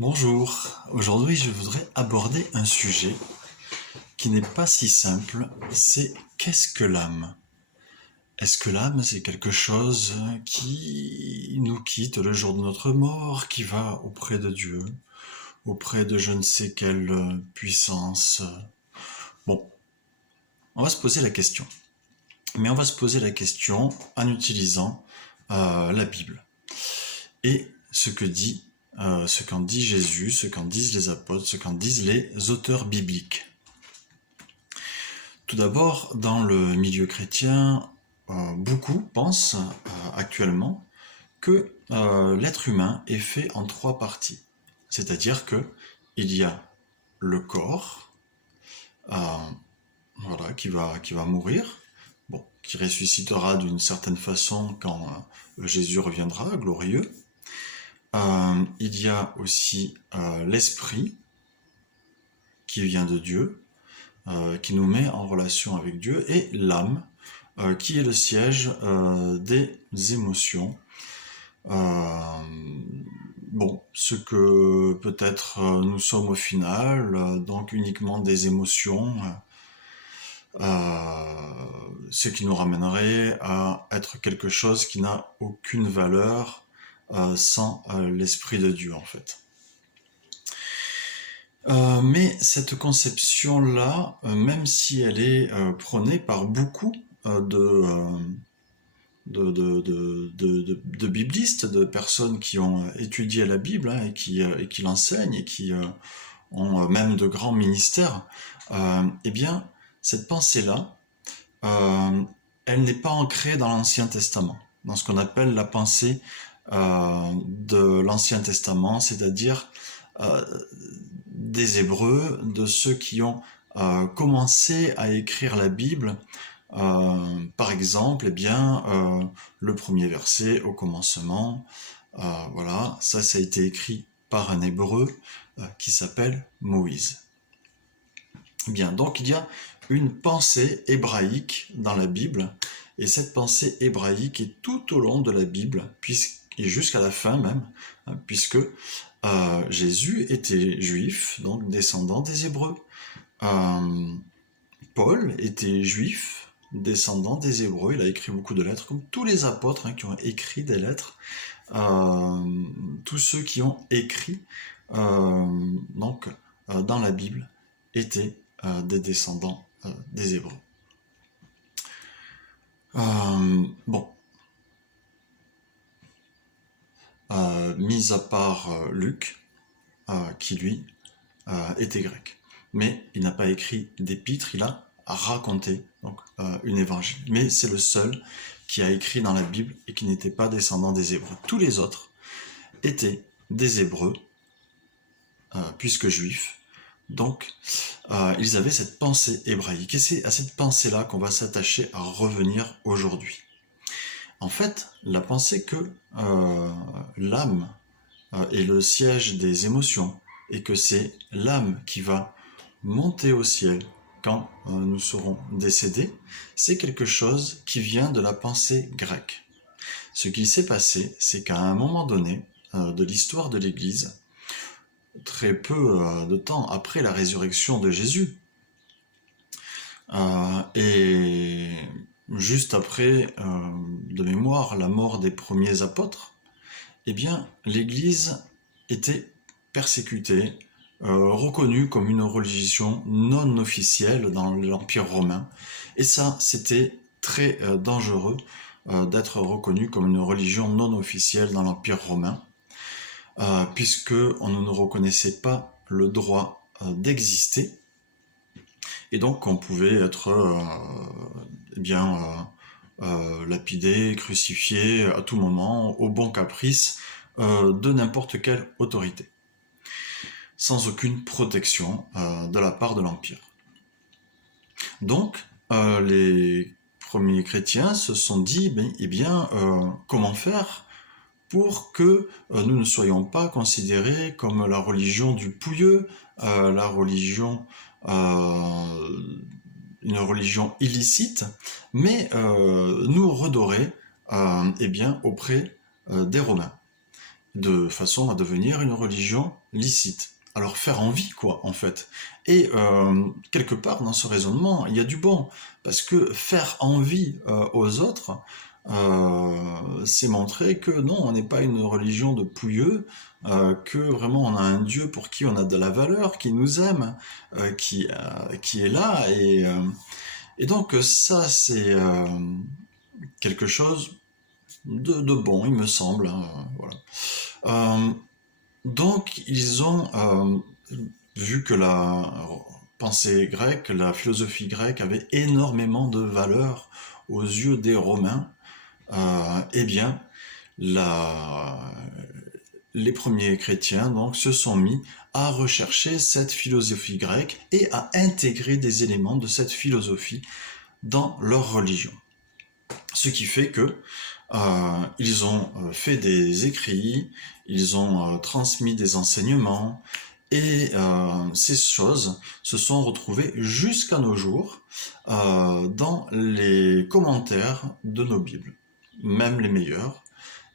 Bonjour, aujourd'hui je voudrais aborder un sujet qui n'est pas si simple, c'est qu'est-ce que l'âme? Est-ce que l'âme c'est quelque chose qui nous quitte le jour de notre mort, qui va auprès de Dieu, auprès de je ne sais quelle puissance? Bon, on va se poser la question. Mais on va se poser la question en utilisant la Bible. Et ce qu'en dit Jésus, ce qu'en disent les apôtres, ce qu'en disent les auteurs bibliques. Tout d'abord, dans le milieu chrétien, beaucoup pensent actuellement que l'être humain est fait en trois parties. C'est-à-dire que il y a le corps, euh, voilà, qui va mourir, bon, qui ressuscitera d'une certaine façon quand Jésus reviendra, glorieux. Il y a aussi l'esprit qui vient de Dieu, qui nous met en relation avec Dieu, et l'âme, qui est le siège des émotions. Bon, ce que peut-être nous sommes au final, donc uniquement des émotions, ce qui nous ramènerait à être quelque chose qui n'a aucune valeur sans l'Esprit de Dieu en fait. Mais cette conception-là, même si elle est prônée par beaucoup de biblistes, de personnes qui ont étudié la Bible hein, et qui l'enseignent et qui ont même de grands ministères, eh bien, cette pensée-là, euh, elle n'est pas ancrée dans l'Ancien Testament, dans ce qu'on appelle la pensée de l'Ancien Testament, c'est-à-dire euh, des Hébreux, de ceux qui ont commencé à écrire la Bible. Par exemple, eh bien, le premier verset au commencement, voilà, ça a été écrit par un Hébreu qui s'appelle Moïse. Bien, donc il y a une pensée hébraïque dans la Bible, et cette pensée hébraïque est tout au long de la Bible, et jusqu'à la fin même, hein, puisque Jésus était juif, donc descendant des Hébreux. Euh, Paul était juif, descendant des Hébreux, il a écrit beaucoup de lettres, comme tous les apôtres hein, qui ont écrit des lettres, euh, tous ceux qui ont écrit donc dans la Bible étaient des descendants des Hébreux. Bon, mis à part Luc, qui lui était grec. Mais il n'a pas écrit d'épître, il a raconté donc, une évangile. Mais c'est le seul qui a écrit dans la Bible et qui n'était pas descendant des Hébreux. Tous les autres étaient des Hébreux, puisque juifs. Donc, ils avaient cette pensée hébraïque. Et c'est à cette pensée-là qu'on va s'attacher à revenir aujourd'hui. En fait, la pensée que l'âme est le siège des émotions et que c'est l'âme qui va monter au ciel quand nous serons décédés, c'est quelque chose qui vient de la pensée grecque. Ce qui s'est passé, c'est qu'à un moment donné de l'histoire de l'Église, très peu de temps après la résurrection de Jésus, et juste après, de mémoire, la mort des premiers apôtres, eh bien, l'Église était persécutée, reconnue comme une religion non officielle dans l'Empire romain. Et ça, c'était très dangereux d'être reconnu comme une religion non officielle dans l'Empire romain, puisque on ne nous reconnaissait pas le droit d'exister, et donc on pouvait être eh bien, lapidé, crucifié à tout moment, au bon caprice de n'importe quelle autorité, sans aucune protection de la part de l'Empire. Donc, les premiers chrétiens se sont dit, eh bien, comment faire pour que nous ne soyons pas considérés comme la religion du pouilleux, la religion, une religion illicite, mais nous redorer eh bien, auprès des Romains. de façon à devenir une religion licite. Alors faire envie, quoi, en fait. Et quelque part, dans ce raisonnement, il y a du bon, parce que faire envie aux autres, c'est montrer que non, on n'est pas une religion de pouilleux, que vraiment on a un Dieu pour qui on a de la valeur, qui nous aime, qui est là, et donc ça, c'est quelque chose de bon, il me semble, hein, voilà. Euh, donc, ils ont vu que la pensée grecque, la philosophie grecque avait énormément de valeur aux yeux des Romains. Eh bien, la- les premiers chrétiens donc se sont mis à rechercher cette philosophie grecque et à intégrer des éléments de cette philosophie dans leur religion. Ce qui fait que ils ont fait des écrits, ils ont transmis des enseignements, et ces choses se sont retrouvées jusqu'à nos jours dans les commentaires de nos Bibles. Même les meilleurs,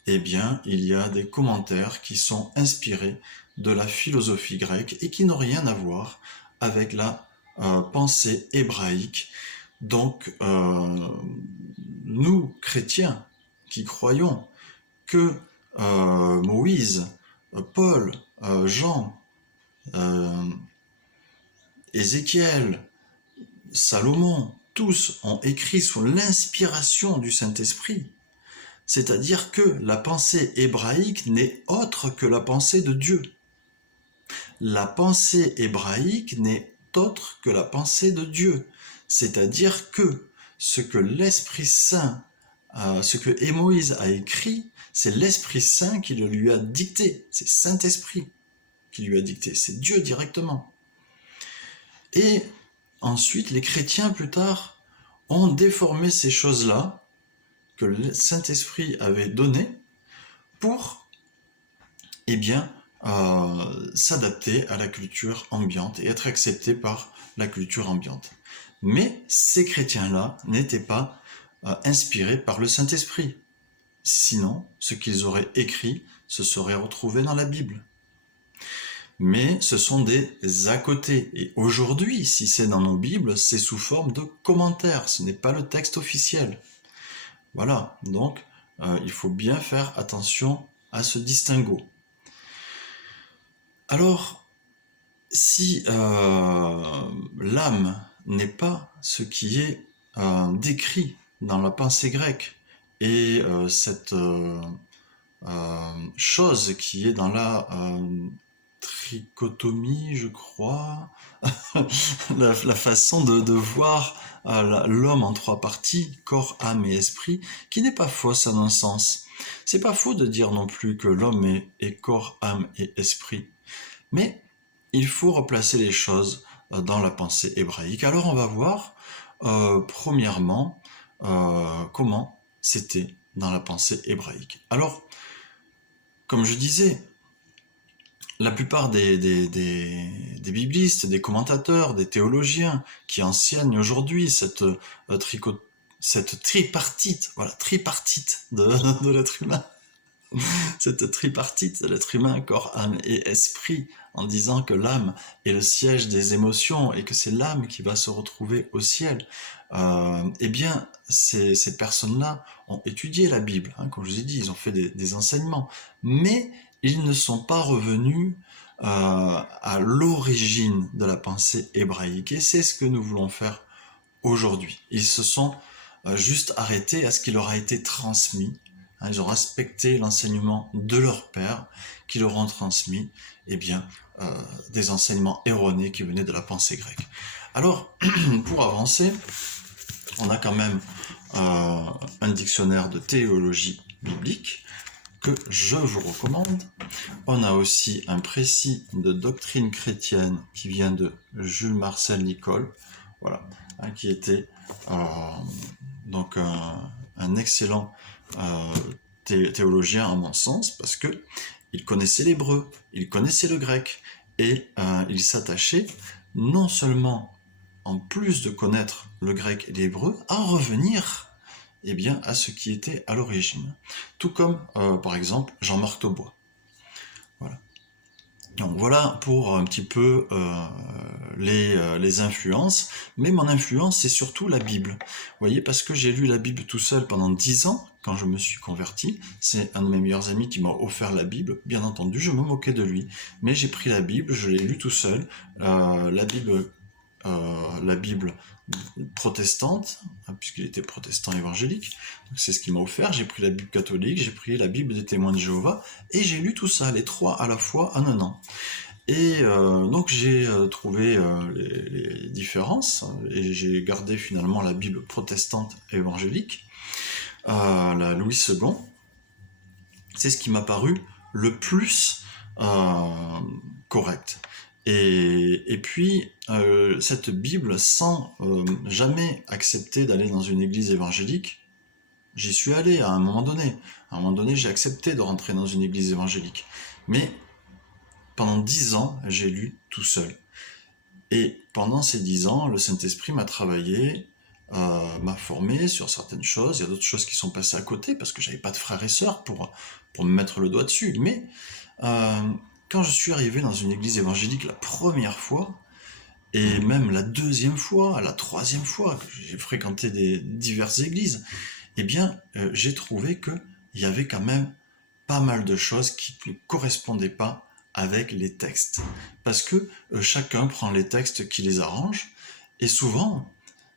eh bien, il y a des commentaires qui sont inspirés de la philosophie grecque et qui n'ont rien à voir avec la pensée hébraïque. Donc, nous, chrétiens, qui croyons que Moïse, Paul, Jean, euh, Ézéchiel, Salomon, tous ont écrit sous l'inspiration du Saint-Esprit. C'est-à-dire que la pensée hébraïque n'est autre que la pensée de Dieu. La pensée hébraïque n'est autre que la pensée de Dieu. C'est-à-dire que ce que l'Esprit Saint, ce que Moïse a écrit, c'est l'Esprit Saint qui le lui a dicté. C'est Saint-Esprit qui lui a dicté. C'est Dieu directement. Et ensuite, les chrétiens, plus tard, ont déformé ces choses-là que le Saint-Esprit avait données pour, eh bien, s'adapter à la culture ambiante et être acceptés par la culture ambiante. Mais ces chrétiens-là n'étaient pas inspirés par le Saint-Esprit. Sinon, ce qu'ils auraient écrit se serait retrouvé dans la Bible. Mais ce sont des à côté. Et aujourd'hui, si c'est dans nos Bibles, c'est sous forme de commentaires. Ce n'est pas le texte officiel. Voilà, donc il faut bien faire attention à ce distinguo. Alors, si l'âme n'est pas ce qui est décrit dans la pensée grecque, et cette chose qui est dans la trichotomie, je crois, la façon de voir l'homme en trois parties, corps, âme et esprit, qui n'est pas fausse à un sens. C'est pas faux de dire non plus que l'homme est corps, âme et esprit. Mais il faut replacer les choses dans la pensée hébraïque. Alors on va voir, premièrement, comment c'était dans la pensée hébraïque. Alors, comme je disais, la plupart des biblistes, des commentateurs, des théologiens qui enseignent aujourd'hui cette tripartite, voilà, tripartite de l'être humain, cette tripartite de l'être humain, corps, âme et esprit, en disant que l'âme est le siège des émotions et que c'est l'âme qui va se retrouver au ciel, eh bien, ces personnes-là ont étudié la Bible, hein, comme je vous ai dit, ils ont fait des enseignements, mais ils ne sont pas revenus à l'origine de la pensée hébraïque, et c'est ce que nous voulons faire aujourd'hui. Ils se sont juste arrêtés à ce qui leur a été transmis. Ils ont respecté l'enseignement de leur père qui leur ont transmis eh bien, des enseignements erronés qui venaient de la pensée grecque. Alors, pour avancer, on a quand même un dictionnaire de théologie biblique que je vous recommande. On a aussi un précis de doctrine chrétienne qui vient de Jules Marcel Nicolle, voilà, hein, qui était donc un excellent théologien à mon sens, parce que il connaissait l'hébreu, il connaissait le grec, et il s'attachait non seulement, en plus de connaître le grec et l'hébreu, à revenir eh bien, à ce qui était à l'origine. Tout comme, par exemple, Jean-Marc Taubois. voilà pour un petit peu les influences, mais mon influence c'est surtout la Bible. Vous voyez, parce que j'ai lu la Bible tout seul pendant 10 ans, quand je me suis converti, c'est un de mes meilleurs amis qui m'a offert la Bible, bien entendu, je me moquais de lui, mais j'ai pris la Bible, je l'ai lue tout seul, la Bible protestante, puisqu'il était protestant évangélique, c'est ce qu'il m'a offert. J'ai pris la Bible catholique, j'ai pris la Bible des témoins de Jéhovah, et j'ai lu tout ça, les trois à la fois en un an. Et donc j'ai trouvé les différences, et j'ai gardé finalement la Bible protestante évangélique, la Louis II. C'est ce qui m'a paru le plus correct. Et puis, cette Bible, sans jamais accepter d'aller dans une église évangélique, j'y suis allé à un moment donné. À un moment donné, j'ai accepté de rentrer dans une église évangélique. Mais pendant 10 ans, j'ai lu tout seul. Et pendant ces 10 ans, le Saint-Esprit m'a travaillé, m'a formé sur certaines choses. Il y a d'autres choses qui sont passées à côté parce que j'avais pas de frères et sœurs pour me mettre le doigt dessus. Mais euh, quand je suis arrivé dans une église évangélique la première fois, et même la deuxième fois, la troisième fois que j'ai fréquenté des diverses églises, eh bien, j'ai trouvé qu'il y avait quand même pas mal de choses qui ne correspondaient pas avec les textes. Parce que chacun prend les textes qui les arrangent, et souvent,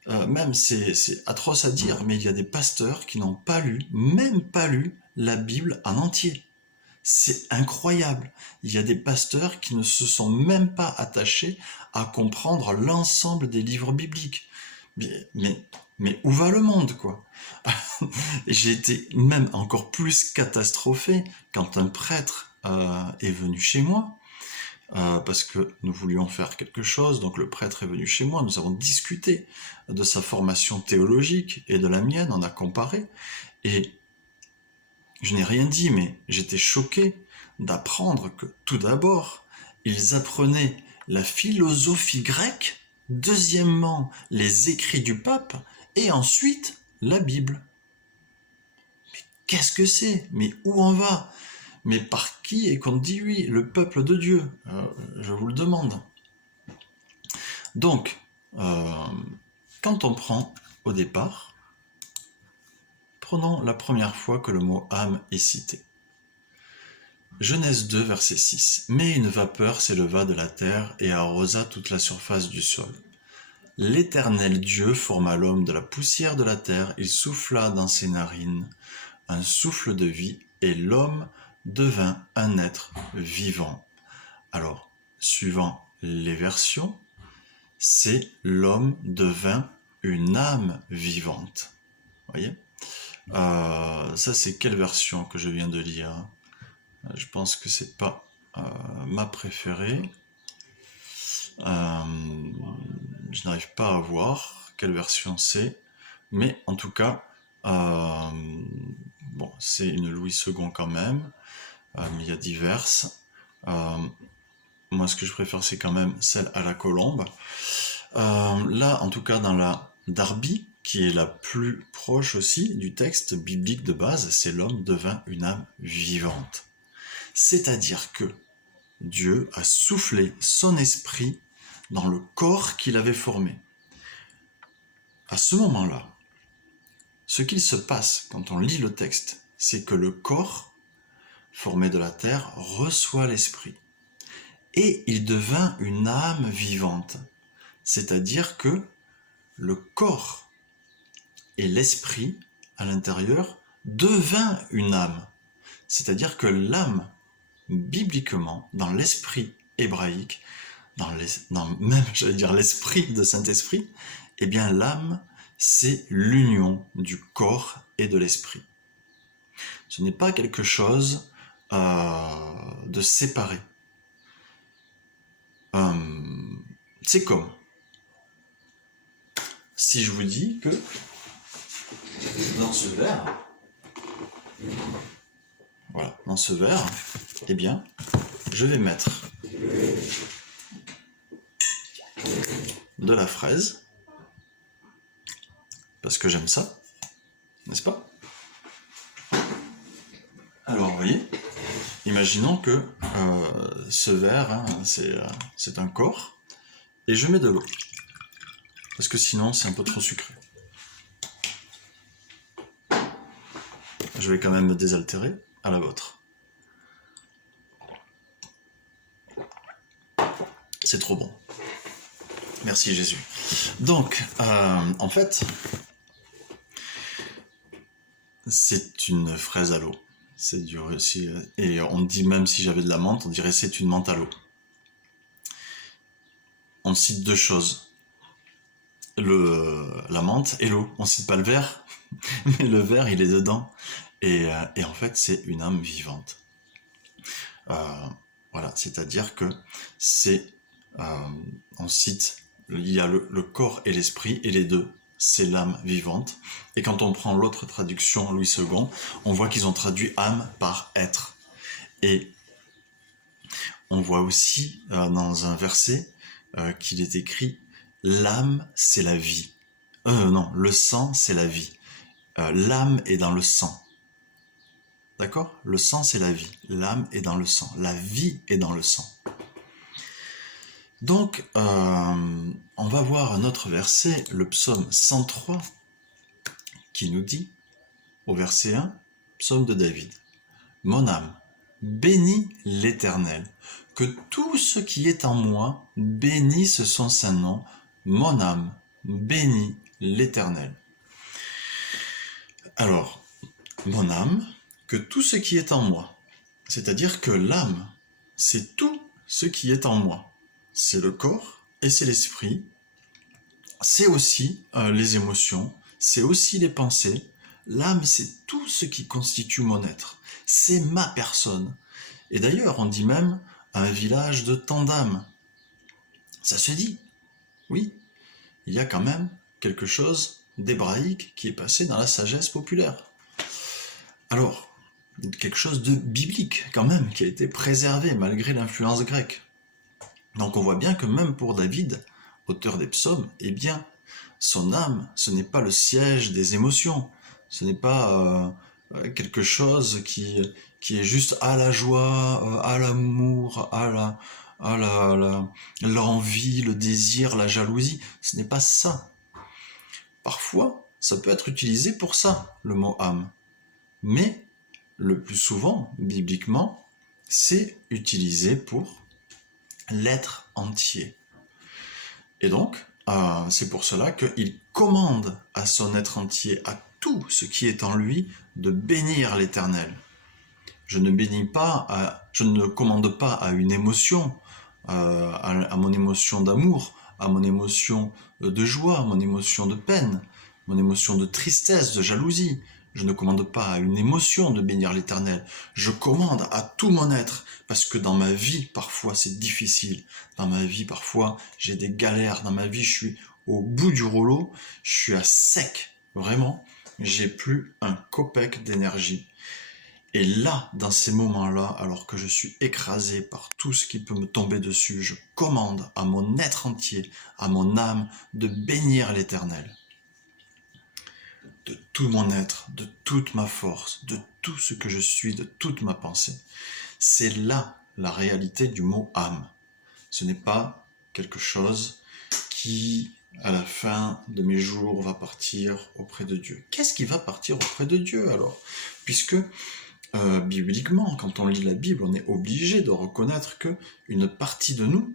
même c'est atroce à dire, mais il y a des pasteurs qui n'ont pas lu, même pas lu, la Bible en entier. C'est incroyable. Il y a des pasteurs qui ne se sont même pas attachés à comprendre l'ensemble des livres bibliques. Mais où va le monde, quoi? J'ai été même encore plus catastrophé quand un prêtre est venu chez moi, parce que nous voulions faire quelque chose, donc le prêtre est venu chez moi, nous avons discuté de sa formation théologique et de la mienne, on a comparé, et je n'ai rien dit, mais j'étais choqué d'apprendre que tout d'abord, ils apprenaient la philosophie grecque, deuxièmement, les écrits du pape, et ensuite la Bible. Qu'est-ce que c'est? Mais où on va? Mais par qui est qu'on dit oui? Le peuple de Dieu? Je vous le demande. Donc, quand on prend au départ, prenons la première fois que le mot âme est cité. Genèse 2, verset 6. Mais une vapeur s'éleva de la terre et arrosa toute la surface du sol. L'Éternel Dieu forma l'homme de la poussière de la terre, il souffla dans ses narines un souffle de vie, et l'homme devint un être vivant. Alors, suivant les versions, c'est l'homme devint une âme vivante. Voyez, ça c'est quelle version que je viens de lire? Je pense que c'est pas ma préférée. Je n'arrive pas à voir quelle version c'est, mais en tout cas, bon, c'est une Louis II quand même, mais il y a diverses. Moi, ce que je préfère, c'est quand même celle à la colombe. Là, en tout cas, dans la Darby, qui est la plus proche aussi du texte biblique de base, c'est l'homme devint une âme vivante. C'est-à-dire que Dieu a soufflé son esprit dans le corps qu'il avait formé. À ce moment-là, ce qu'il se passe quand on lit le texte, c'est que le corps formé de la terre reçoit l'esprit. Et il devint une âme vivante. C'est-à-dire que le corps et l'esprit à l'intérieur devint une âme. C'est-à-dire que l'âme, bibliquement, dans l'esprit hébraïque, dans même, j'allais dire, l'esprit de Saint-Esprit, eh bien l'âme, c'est l'union du corps et de l'esprit. Ce n'est pas quelque chose de séparé. C'est comme si je vous dis que dans ce verre, voilà, dans ce verre, eh bien, je vais mettre de la fraise, parce que j'aime ça, n'est-ce pas? Alors, vous voyez, imaginons que ce verre, hein, c'est un corps, et je mets de l'eau. Parce que sinon, c'est un peu trop sucré. Je vais quand même me désaltérer à la vôtre. C'est trop bon. Merci Jésus. Donc, en fait, c'est une fraise à l'eau. C'est dur aussi. Et on dit même si j'avais de la menthe, on dirait c'est une menthe à l'eau. On cite deux choses. La menthe et l'eau. On cite pas le verre, mais le verre il est dedans. Et en fait c'est une âme vivante. Voilà, c'est-à-dire que c'est, on cite, il y a le corps et l'esprit, et les deux, c'est l'âme vivante. Et quand on prend l'autre traduction, Louis II, on voit qu'ils ont traduit âme par être. Et on voit aussi dans un verset qu'il est écrit l'âme c'est la vie. Non, le sang c'est la vie. L'âme est dans le sang. D'accord? Le sang c'est la vie. L'âme est dans le sang. La vie est dans le sang. Donc, on va voir un autre verset, le psaume 103, qui nous dit, au verset 1, psaume de David, « Mon âme, bénis l'Éternel, que tout ce qui est en moi bénisse son saint nom. Mon âme, bénis l'Éternel. » Alors, mon âme, que tout ce qui est en moi, c'est-à-dire que l'âme, c'est tout ce qui est en moi. C'est le corps et c'est l'esprit. C'est aussi les émotions, c'est aussi les pensées. L'âme, c'est tout ce qui constitue mon être. C'est ma personne. Et d'ailleurs, on dit même un village de tant d'âmes. Ça se dit. Oui, il y a quand même quelque chose d'hébraïque qui est passé dans la sagesse populaire. Alors, quelque chose de biblique quand même, qui a été préservé malgré l'influence grecque. Donc on voit bien que même pour David, auteur des psaumes, eh bien, son âme, ce n'est pas le siège des émotions, ce n'est pas quelque chose qui est juste à la joie, à l'amour, l'envie, le désir, la jalousie, ce n'est pas ça. Parfois, ça peut être utilisé pour ça, le mot âme. Mais, le plus souvent, bibliquement, c'est utilisé pour l'être entier. Et donc, c'est pour cela qu'il commande à son être entier, à tout ce qui est en lui, de bénir l'Éternel. Je ne commande pas à une émotion, à mon émotion d'amour, à mon émotion de joie, à mon émotion de peine, mon émotion de tristesse, de jalousie. Je ne commande pas à une émotion de bénir l'Éternel. Je commande à tout mon être, parce que dans ma vie, parfois, c'est difficile. Dans ma vie, parfois, j'ai des galères. Dans ma vie, je suis au bout du rouleau. Je suis à sec, vraiment. J'ai plus un copec d'énergie. Et là, dans ces moments-là, alors que je suis écrasé par tout ce qui peut me tomber dessus, je commande à mon être entier, à mon âme, de bénir l'Éternel. De tout mon être, de toute ma force, de tout ce que je suis, de toute ma pensée. C'est là la réalité du mot âme. Ce n'est pas quelque chose qui, à la fin de mes jours, va partir auprès de Dieu. Qu'est-ce qui va partir auprès de Dieu alors? Puisque bibliquement, quand on lit la Bible, on est obligé de reconnaître que une partie de nous,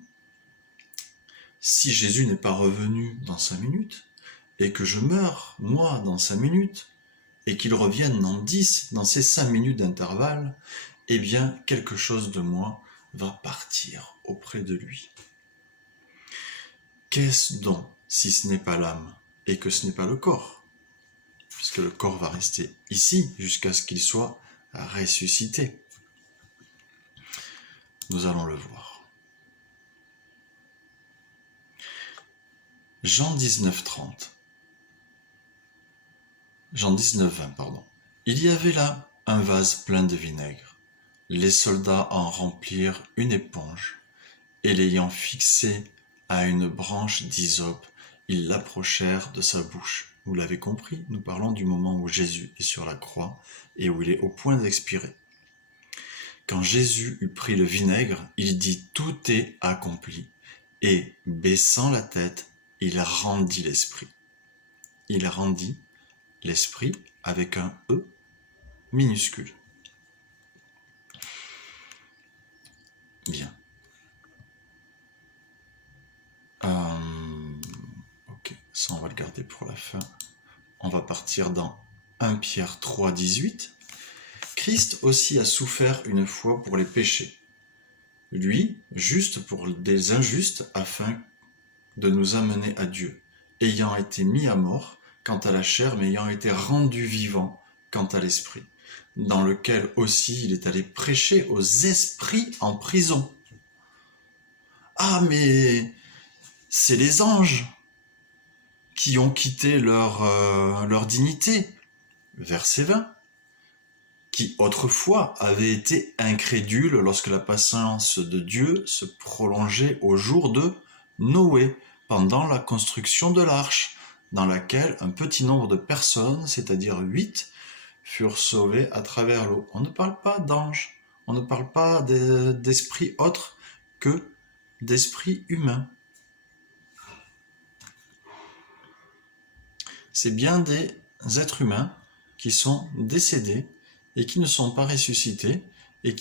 si Jésus n'est pas revenu dans 5 minutes, et que je meurs, moi, dans 5 minutes, et qu'il revienne dans 10, dans ces 5 minutes d'intervalle, eh bien, quelque chose de moi va partir auprès de lui. Qu'est-ce donc, si ce n'est pas l'âme, et que ce n'est pas le corps? Puisque le corps va rester ici, jusqu'à ce qu'il soit ressuscité. Nous allons le voir. Jean 19:30. Jean 19:20, pardon. Il y avait là un vase plein de vinaigre. Les soldats en remplirent une éponge, et l'ayant fixé à une branche d'hysope, ils l'approchèrent de sa bouche. Vous l'avez compris, nous parlons du moment où Jésus est sur la croix et où il est au point d'expirer. Quand Jésus eut pris le vinaigre, il dit « Tout est accompli ». Et, baissant la tête, il rendit l'esprit. Il rendit l'esprit avec un E minuscule. Bien. Ok, ça on va le garder pour la fin. On va partir dans 1 Pierre 3, 18. Christ aussi a souffert une fois pour les péchés. Lui, juste pour des injustes, afin de nous amener à Dieu, ayant été mis à mort quant à la chair, mais ayant été rendu vivant quant à l'esprit, dans lequel aussi il est allé prêcher aux esprits en prison. Ah, mais c'est les anges qui ont quitté leur dignité. Verset 20. Qui autrefois avaient été incrédules lorsque la patience de Dieu se prolongeait au jour de Noé, pendant la construction de l'arche, dans laquelle un petit nombre de personnes, c'est-à-dire 8, furent sauvées à travers l'eau. On ne parle pas d'anges, on ne parle pas d'esprits autres que d'esprits humains. C'est bien des êtres humains qui sont décédés et qui ne sont pas ressuscités et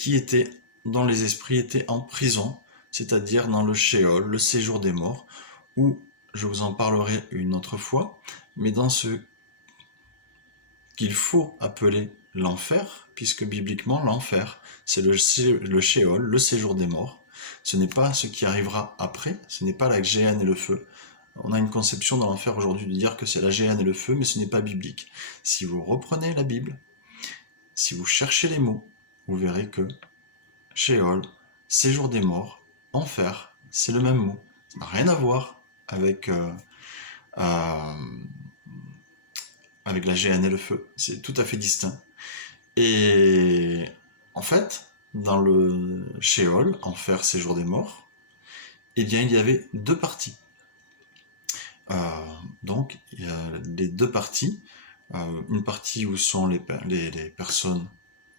dont les esprits étaient en prison, c'est-à-dire dans le Sheol, le séjour des morts, où je vous en parlerai une autre fois, mais dans ce qu'il faut appeler l'enfer, puisque bibliquement l'enfer, c'est le Sheol, le séjour des morts. Ce n'est pas ce qui arrivera après, ce n'est pas la géhenne et le feu. On a une conception dans l'enfer aujourd'hui de dire que c'est la géhenne et le feu, mais ce n'est pas biblique. Si vous reprenez la Bible, si vous cherchez les mots, vous verrez que Sheol, séjour des morts, enfer, c'est le même mot. Ça n'a rien à voir avec la géhenne et le feu. C'est tout à fait distinct. Et en fait, dans le Sheol, enfer, séjour des morts, eh bien, il y avait deux parties. Donc, il y a les deux parties. Une partie où sont les personnes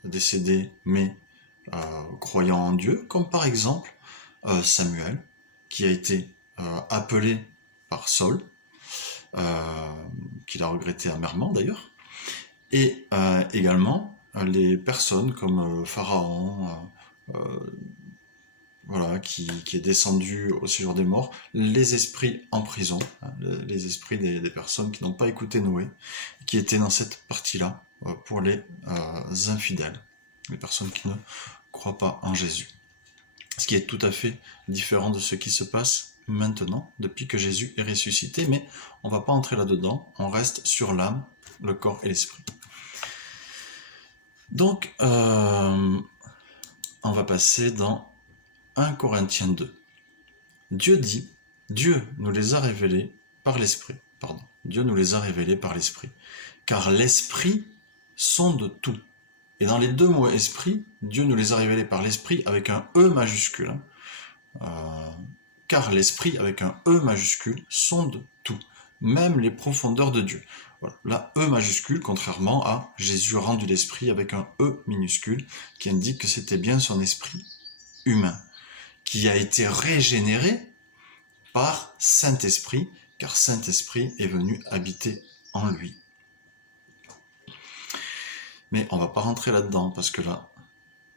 décédées, mais croyant en Dieu, comme par exemple Samuel, qui a été appelé par Saul, qu'il a regretté amèrement d'ailleurs, et également les personnes comme Pharaon, voilà, qui est descendu au séjour des morts, les esprits en prison, hein, les esprits des personnes qui n'ont pas écouté Noé, qui étaient dans cette partie-là pour les infidèles, les personnes qui ne croient pas en Jésus. Ce qui est tout à fait différent de ce qui se passe maintenant, depuis que Jésus est ressuscité, mais on ne va pas entrer là-dedans, on reste sur l'âme, le corps et l'esprit. Donc, on va passer dans 1 Corinthiens 2. Dieu nous les a révélés par l'Esprit. Dieu nous les a révélés par l'Esprit. Car l'Esprit sonde tout. Et dans les deux mots esprit, Dieu nous les a révélés par l'Esprit avec un E majuscule. Car l'Esprit avec un E majuscule sonde tout, même les profondeurs de Dieu. Voilà. La E majuscule, contrairement à Jésus rendu l'Esprit avec un E minuscule, qui indique que c'était bien son esprit humain, qui a été régénéré par Saint-Esprit, car Saint-Esprit est venu habiter en lui. Mais on ne va pas rentrer là-dedans, parce que là,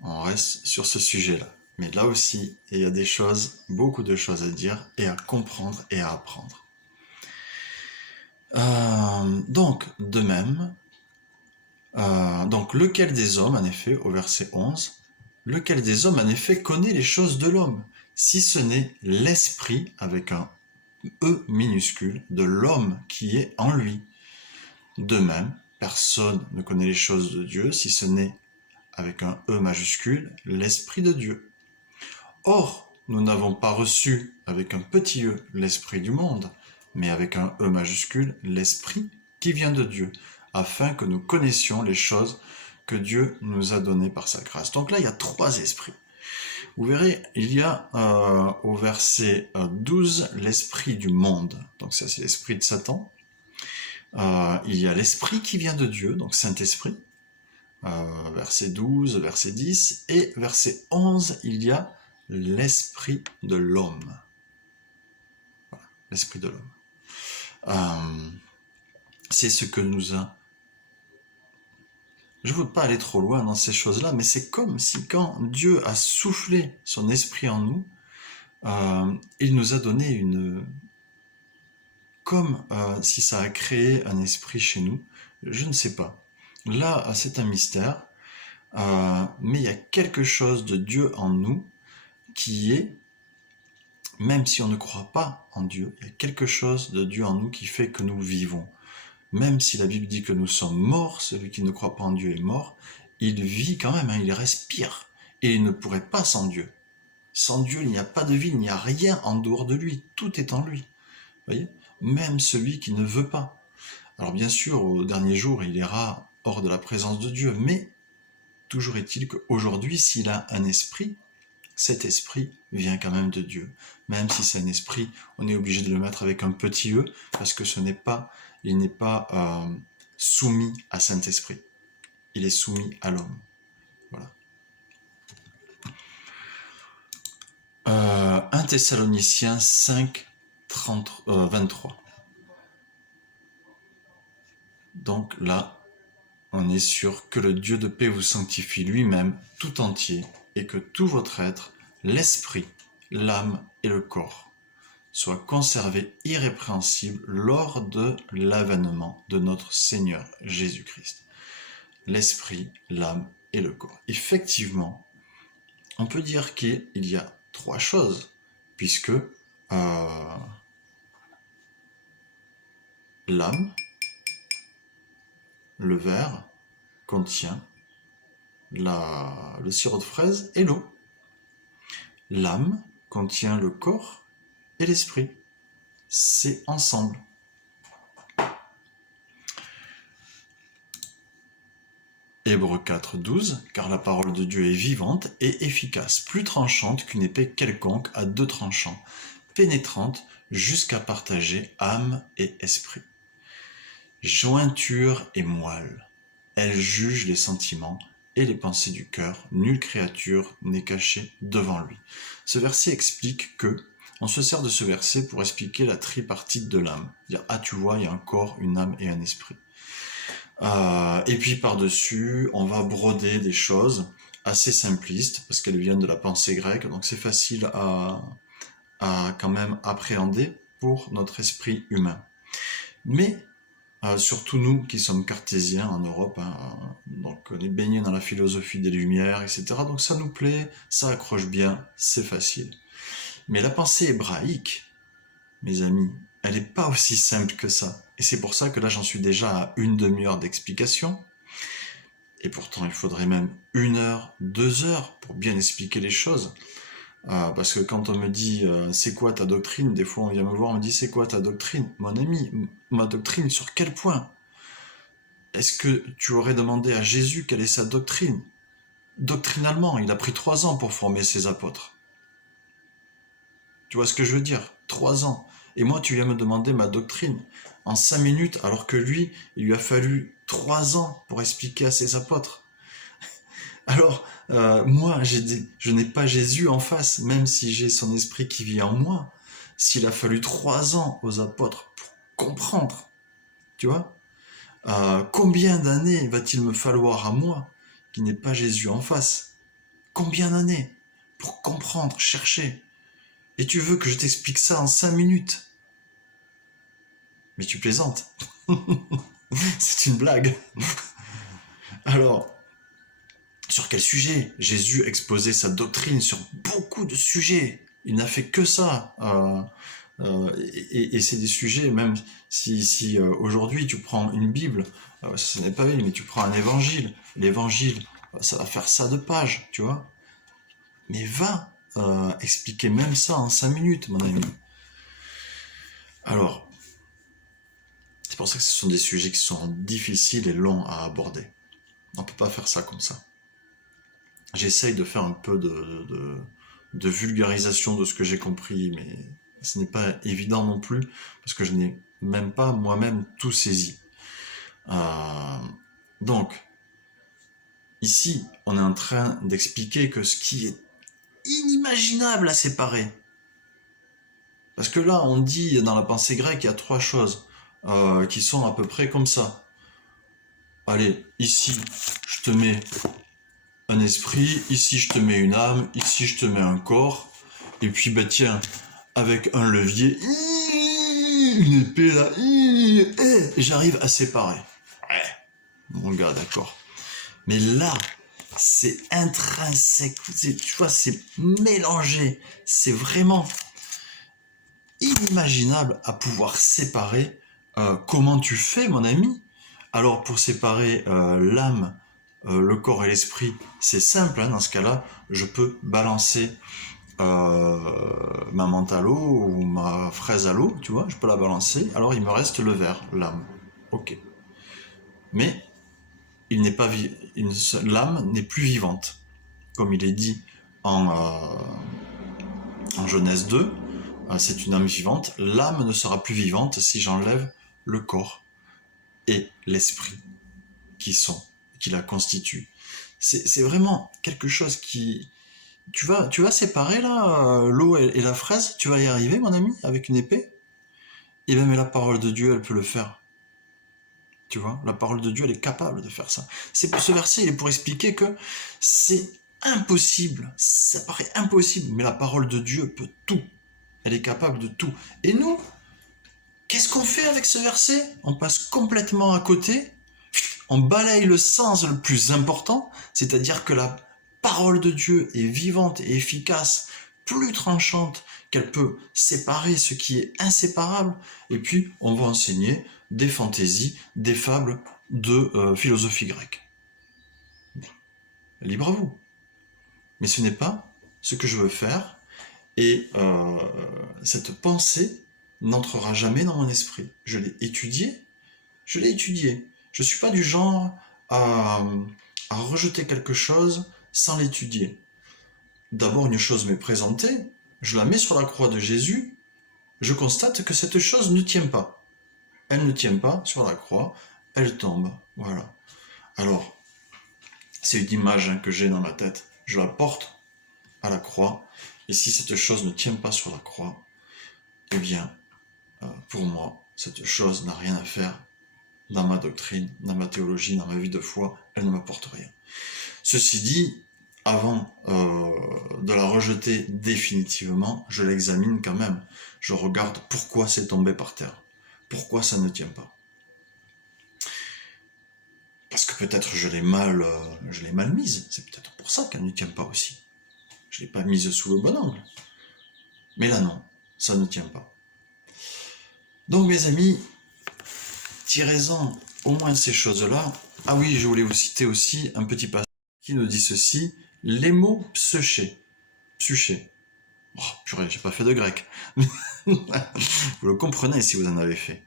on reste sur ce sujet-là. Mais là aussi, il y a des choses, beaucoup de choses à dire, et à comprendre et à apprendre. Donc, de même, donc lequel des hommes, en effet, au verset 11, lequel des hommes, en effet, connaît les choses de l'homme, si ce n'est l'esprit, avec un E minuscule, de l'homme qui est en lui. De même, personne ne connaît les choses de Dieu, si ce n'est, avec un E majuscule, l'esprit de Dieu. Or, nous n'avons pas reçu, avec un petit E, l'esprit du monde, mais avec un E majuscule, l'esprit qui vient de Dieu, afin que nous connaissions les choses que Dieu nous a données par sa grâce. Donc là, il y a 3 esprits. Vous verrez, il y a au verset 12 l'esprit du monde. Donc ça, c'est l'esprit de Satan. Il y a l'esprit qui vient de Dieu, donc Saint-Esprit, verset 12, verset 10, et verset 11, il y a l'esprit de l'homme. Voilà, l'esprit de l'homme. C'est ce que nous a... Je ne veux pas aller trop loin dans ces choses-là, mais c'est comme si quand Dieu a soufflé son esprit en nous, il nous a donné une... Comme si ça a créé un esprit chez nous, je ne sais pas. Là, c'est un mystère, mais il y a quelque chose de Dieu en nous qui est, même si on ne croit pas en Dieu, il y a quelque chose de Dieu en nous qui fait que nous vivons. Même si la Bible dit que nous sommes morts, celui qui ne croit pas en Dieu est mort, il vit quand même, hein, il respire. Et il ne pourrait pas sans Dieu. Sans Dieu, il n'y a pas de vie, il n'y a rien en dehors de lui. Tout est en lui. Vous voyez ? Même celui qui ne veut pas. Alors bien sûr, au dernier jour, il ira hors de la présence de Dieu, mais toujours est-il qu'aujourd'hui, s'il a un esprit, cet esprit vient quand même de Dieu. Même si c'est un esprit, on est obligé de le mettre avec un petit e, parce que il n'est pas soumis à Saint-Esprit. Il est soumis à l'homme. Voilà. 1 Thessaloniciens 5, 23. Donc là, on est sûr que le Dieu de paix vous sanctifie lui-même tout entier et que tout votre être, l'esprit, l'âme et le corps, soient conservés irrépréhensibles lors de l'avènement de notre Seigneur Jésus-Christ. L'esprit, l'âme et le corps. Effectivement, on peut dire qu'il y a trois choses, puisque l'âme, le verre, contient le sirop de fraise et l'eau. L'âme contient le corps et l'esprit. C'est ensemble. Hébreux 4, 12, car la parole de Dieu est vivante et efficace, plus tranchante qu'une épée quelconque à deux tranchants, pénétrante jusqu'à partager âme et esprit, jointure et moelle. Elle juge les sentiments et les pensées du cœur. Nulle créature n'est cachée devant lui. Ce verset explique que on se sert de ce verset pour expliquer la tripartite de l'âme. Dire, ah tu vois, il y a un corps, une âme et un esprit. Et puis par-dessus, on va broder des choses assez simplistes, parce qu'elles viennent de la pensée grecque, donc c'est facile à quand même appréhender pour notre esprit humain. Mais surtout nous qui sommes cartésiens en Europe, hein, donc on est baignés dans la philosophie des Lumières, etc. Donc ça nous plaît, ça accroche bien, c'est facile. Mais la pensée hébraïque, mes amis, elle n'est pas aussi simple que ça. Et c'est pour ça que là, j'en suis déjà à une demi-heure d'explication. Et pourtant, il faudrait même 1 heure, 2 heures pour bien expliquer les choses. Parce que quand on me dit c'est quoi ta doctrine, des fois on vient me voir, on me dit c'est quoi ta doctrine? Mon ami, ma doctrine sur quel point? Est-ce que tu aurais demandé à Jésus quelle est sa doctrine? Doctrinalement, il a pris 3 ans pour former ses apôtres. Tu vois ce que je veux dire? 3 ans. Et moi, tu viens me demander ma doctrine en 5 minutes, alors que lui, il lui a fallu 3 ans pour expliquer à ses apôtres. Alors, moi, je n'ai pas Jésus en face, même si j'ai son esprit qui vit en moi. S'il a fallu 3 ans aux apôtres pour comprendre, tu vois, combien d'années va-t-il me falloir à moi, qui n'ai pas Jésus en face? Combien d'années pour comprendre, chercher? Et tu veux que je t'explique ça en 5 minutes? Mais tu plaisantes. C'est une blague. Alors, sur quel sujet? Jésus exposait sa doctrine sur beaucoup de sujets. Il n'a fait que ça. Et c'est des sujets, même si aujourd'hui tu prends une Bible, ce n'est pas vrai, mais tu prends un évangile. L'évangile, ça va faire ça de pages, tu vois. Mais va expliquer même ça en 5 minutes, mon ami. Alors, c'est pour ça que ce sont des sujets qui sont difficiles et longs à aborder. On ne peut pas faire ça comme ça. J'essaye de faire un peu de vulgarisation de ce que j'ai compris, mais ce n'est pas évident non plus, parce que je n'ai même pas moi-même tout saisi. Donc, ici, on est en train d'expliquer que ce qui est inimaginable à séparer, parce que là, on dit dans la pensée grecque, il y a trois choses qui sont à peu près comme ça. Allez, ici, je te mets un esprit, ici, je te mets une âme, ici, je te mets un corps, et puis, bah tiens, avec un levier, une épée là, j'arrive à séparer. Ouais, mon gars, d'accord. Mais là, c'est intrinsèque, tu vois, c'est mélangé, c'est vraiment inimaginable à pouvoir séparer. Comment tu fais, mon ami? Alors, pour séparer l'âme, le corps et l'esprit, c'est simple, hein, dans ce cas-là, je peux balancer ma menthe à l'eau ou ma fraise à l'eau, tu vois, je peux la balancer, alors il me reste le verre, l'âme. Ok. Mais il n'est pas l'âme n'est plus vivante. Comme il est dit en Genèse 2, c'est une âme vivante. L'âme ne sera plus vivante si j'enlève le corps et l'esprit qui la constituent. C'est vraiment quelque chose qui... Tu vas séparer là l'eau et la fraise. Tu vas y arriver, mon ami, avec une épée. Et bien, mais la parole de Dieu, elle peut le faire. Tu vois, la parole de Dieu, elle est capable de faire ça. Ce verset, il est pour expliquer que c'est impossible. Ça paraît impossible, mais la parole de Dieu peut tout. Elle est capable de tout. Et nous, qu'est-ce qu'on fait avec ce verset? On passe complètement à côté. On balaye le sens le plus important, c'est-à-dire que la parole de Dieu est vivante et efficace, plus tranchante, qu'elle peut séparer ce qui est inséparable, et puis on va enseigner des fantaisies, des fables de philosophie grecque. Libre à vous. Mais ce n'est pas ce que je veux faire, et cette pensée n'entrera jamais dans mon esprit. Je l'ai étudiée. Je ne suis pas du genre à, à rejeter quelque chose sans l'étudier. D'abord, une chose m'est présentée, je la mets sur la croix de Jésus, je constate que cette chose ne tient pas. Elle ne tient pas sur la croix, elle tombe. Voilà. Alors, c'est une image que j'ai dans ma tête. Je la porte à la croix, et si cette chose ne tient pas sur la croix, eh bien, pour moi, cette chose n'a rien à faire dans ma doctrine, dans ma théologie, dans ma vie de foi, elle ne m'apporte rien. Ceci dit, avant de la rejeter définitivement, je l'examine quand même. Je regarde pourquoi c'est tombé par terre. Pourquoi ça ne tient pas. Parce que peut-être je l'ai mal mise. C'est peut-être pour ça qu'elle ne tient pas aussi. Je ne l'ai pas mise sous le bon angle. Mais là non, ça ne tient pas. Donc mes amis, tirez-en au moins ces choses-là. Ah oui, je voulais vous citer aussi un petit passage qui nous dit ceci, les mots psyché. Psyché. Oh, purée, j'ai pas fait de grec. Vous le comprenez si vous en avez fait.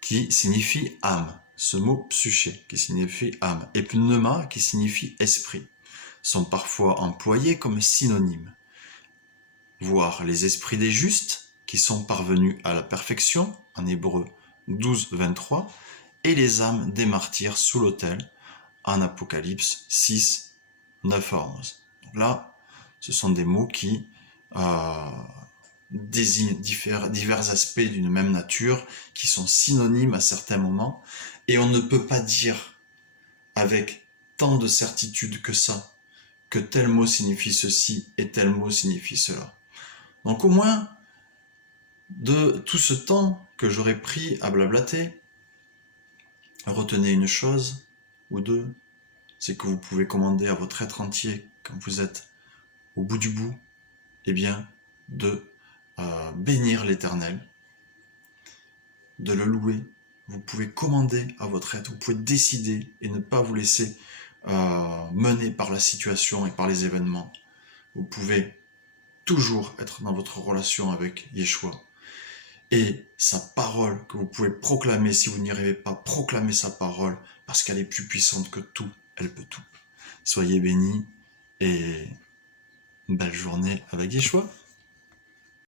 Qui signifie âme. Ce mot psyché, qui signifie âme, et pneuma, qui signifie esprit, sont parfois employés comme synonymes. Voire les esprits des justes, qui sont parvenus à la perfection, en hébreu 12, 23, et les âmes des martyrs sous l'autel, en Apocalypse 6, 9 à 11. Donc là, ce sont des mots qui désignent divers aspects d'une même nature, qui sont synonymes à certains moments, et on ne peut pas dire avec tant de certitude que ça, que tel mot signifie ceci et tel mot signifie cela. Donc au moins, de tout ce temps que j'aurais pris à blablater, retenez une chose ou deux, c'est que vous pouvez commander à votre être entier, quand vous êtes au bout du bout, eh bien, de bénir l'Éternel, de le louer. Vous pouvez commander à votre être, vous pouvez décider et ne pas vous laisser mener par la situation et par les événements. Vous pouvez toujours être dans votre relation avec Yeshua. Et sa parole que vous pouvez proclamer, si vous n'y arrivez pas, proclamez sa parole, parce qu'elle est plus puissante que tout, elle peut tout. Soyez bénis et une belle journée avec Yeshua.